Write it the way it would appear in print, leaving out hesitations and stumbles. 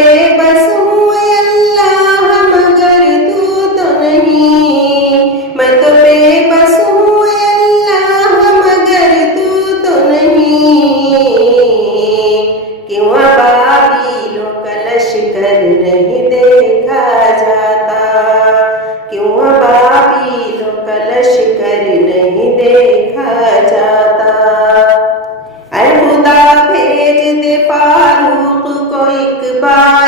बेबस हूँ अल्लाह मगर तू तो नहीं, मैं तो बेबस हूँ अल्लाह मगर तू तो नहीं। क्यों अबाबिलों का लश्कर नहीं देखा जाता, क्यों अबाबिलों का लश्कर नहीं देखा जाता। ऐ खुदा भेज दे फारूक को एक बार